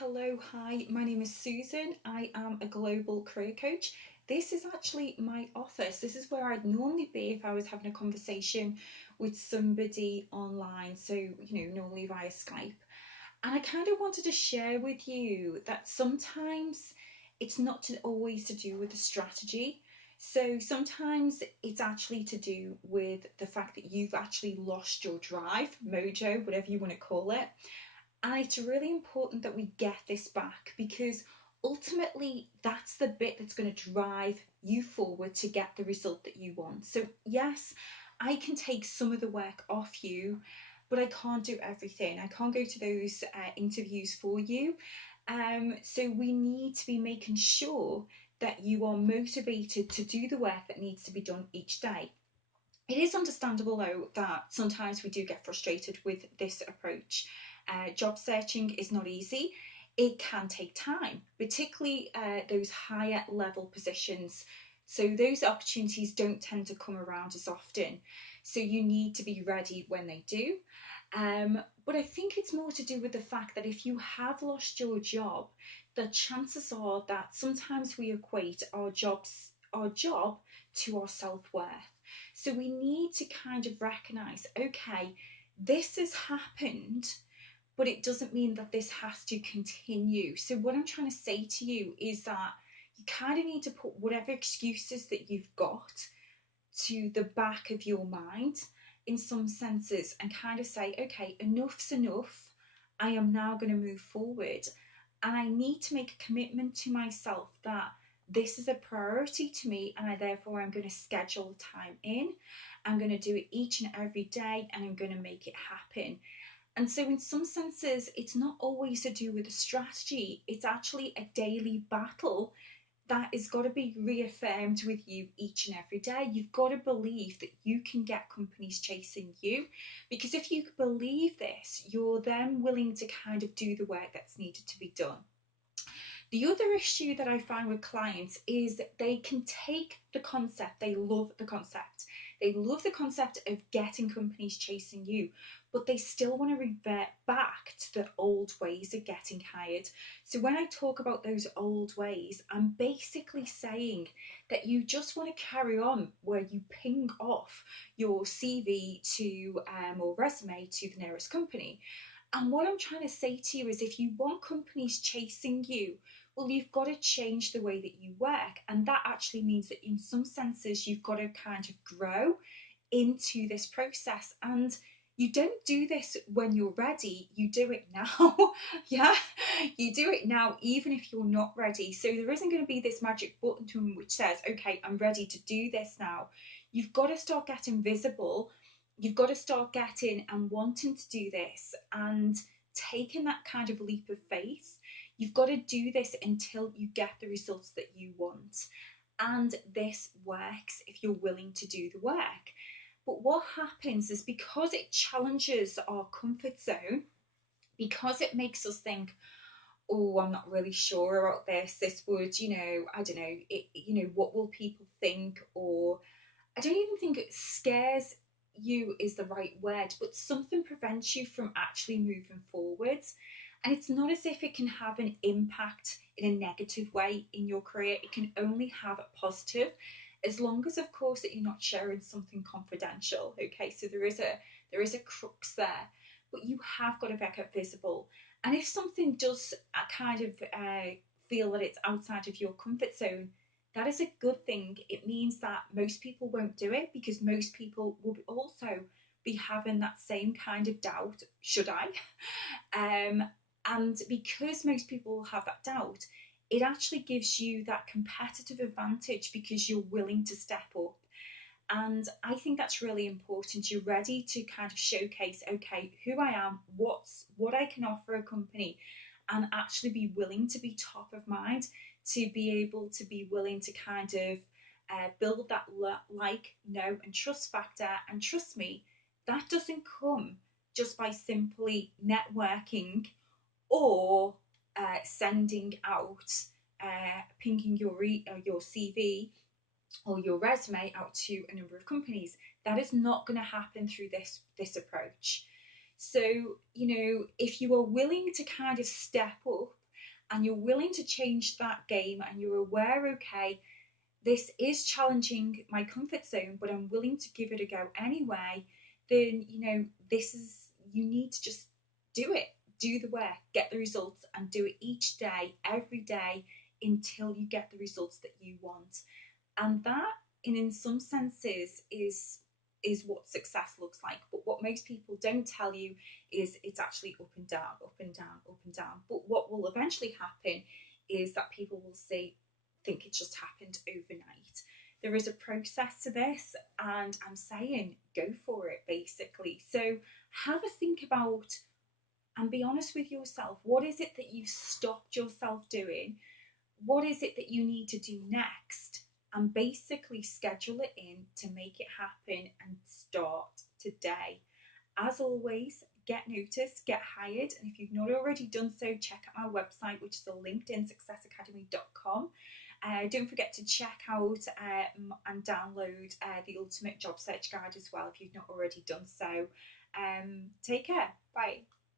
Hello, hi, my name is Susan. I am a global career coach. This is actually my office. This is where I'd normally be if I was having a conversation with somebody online, so, normally via Skype. And I kind of wanted to share with you that sometimes it's not always to do with the strategy. So sometimes it's actually to do with the fact that you've actually lost your drive, mojo, whatever you want to call it. And it's really important that we get this back because ultimately that's the bit that's going to drive you forward to get the result that you want. So, yes, I can take some of the work off you, but I can't do everything. I can't go to those interviews for you. So, we need to be making sure that you are motivated to do the work that needs to be done each day. It is understandable, though, that sometimes we do get frustrated with this approach. Job searching is not easy. It can take time, particularly those higher level positions. So those opportunities don't tend to come around as often. So you need to be ready when they do. But I think it's more to do with the fact that if you have lost your job, the chances are that sometimes we equate our job to our self-worth. So we need to kind of recognize, okay, this has happened, but it doesn't mean that this has to continue. So what I'm trying to say to you is that you kind of need to put whatever excuses that you've got to the back of your mind in some senses and kind of say, okay, enough's enough. I am now going to move forward. And I need to make a commitment to myself that this is a priority to me, and I therefore I'm going to schedule time in. I'm going to do it each and every day, and I'm going to make it happen. And so, in some senses, it's not always to do with a strategy, it's actually a daily battle that has got to be reaffirmed with you each and every day. You've got to believe that you can get companies chasing you, because if you believe this, you're then willing to kind of do the work that's needed to be done. The other issue that I find with clients is they can take the concept, they love the concept. They love the concept of getting companies chasing you, but they still want to revert back to the old ways of getting hired. So when I talk about those old ways, I'm basically saying that you just want to carry on where you ping off your CV to or resume to the nearest company. And what I'm trying to say to you is if you want companies chasing you, well, you've got to change the way that you work. And that actually means that in some senses, you've got to kind of grow into this process. And you don't do this when you're ready, you do it now. Yeah, you do it now, even if you're not ready. So there isn't going to be this magic button which says, okay, I'm ready to do this now. You've got to start getting visible. You've got to start getting and wanting to do this and taking that kind of leap of faith. You've got to do this until you get the results that you want. And this works if you're willing to do the work. But what happens is because it challenges our comfort zone, because it makes us think, oh, I'm not really sure about this. This would, I don't know, what will people think? Or I don't even think it scares you is the right word, but something prevents you from actually moving forwards. And it's not as if it can have an impact in a negative way in your career. It can only have a positive, as long as, of course, that you're not sharing something confidential. Okay, so there is a crux there, but you have got to make it visible. And if something does kind of feel that it's outside of your comfort zone, that is a good thing. It means that most people won't do it because most people will also be having that same kind of doubt. Should I? And because most people have that doubt, it actually gives you that competitive advantage because you're willing to step up. And I think that's really important. You're ready to kind of showcase, okay, who I am, what I can offer a company, and actually be willing to be top of mind, to be able to be willing to kind of build that like, know, and trust factor. And trust me, that doesn't come just by simply networking or sending out, pinging your CV or your resume out to a number of companies. That is not going to happen through this approach. So, if you are willing to kind of step up and you're willing to change that game, and you're aware, okay, this is challenging my comfort zone, but I'm willing to give it a go anyway, then, this is, you need to just do it, do the work, get the results, and do it each day, every day, until you get the results that you want. And that, in some senses, is what success looks like. But what most people don't tell you is it's actually up and down, up and down, up and down. But what will eventually happen is that people will think it just happened overnight. There is a process to this, and I'm saying go for it, basically. So have a think about and be honest with yourself. What is it that you've stopped yourself doing? What is it that you need to do next? And basically schedule it in to make it happen and start today. As always, get noticed, get hired, and if you've not already done so, check out my website, which is linkedinsuccessacademy.com. Don't forget to check out and download the Ultimate Job Search Guide as well if you've not already done so. Take care. Bye.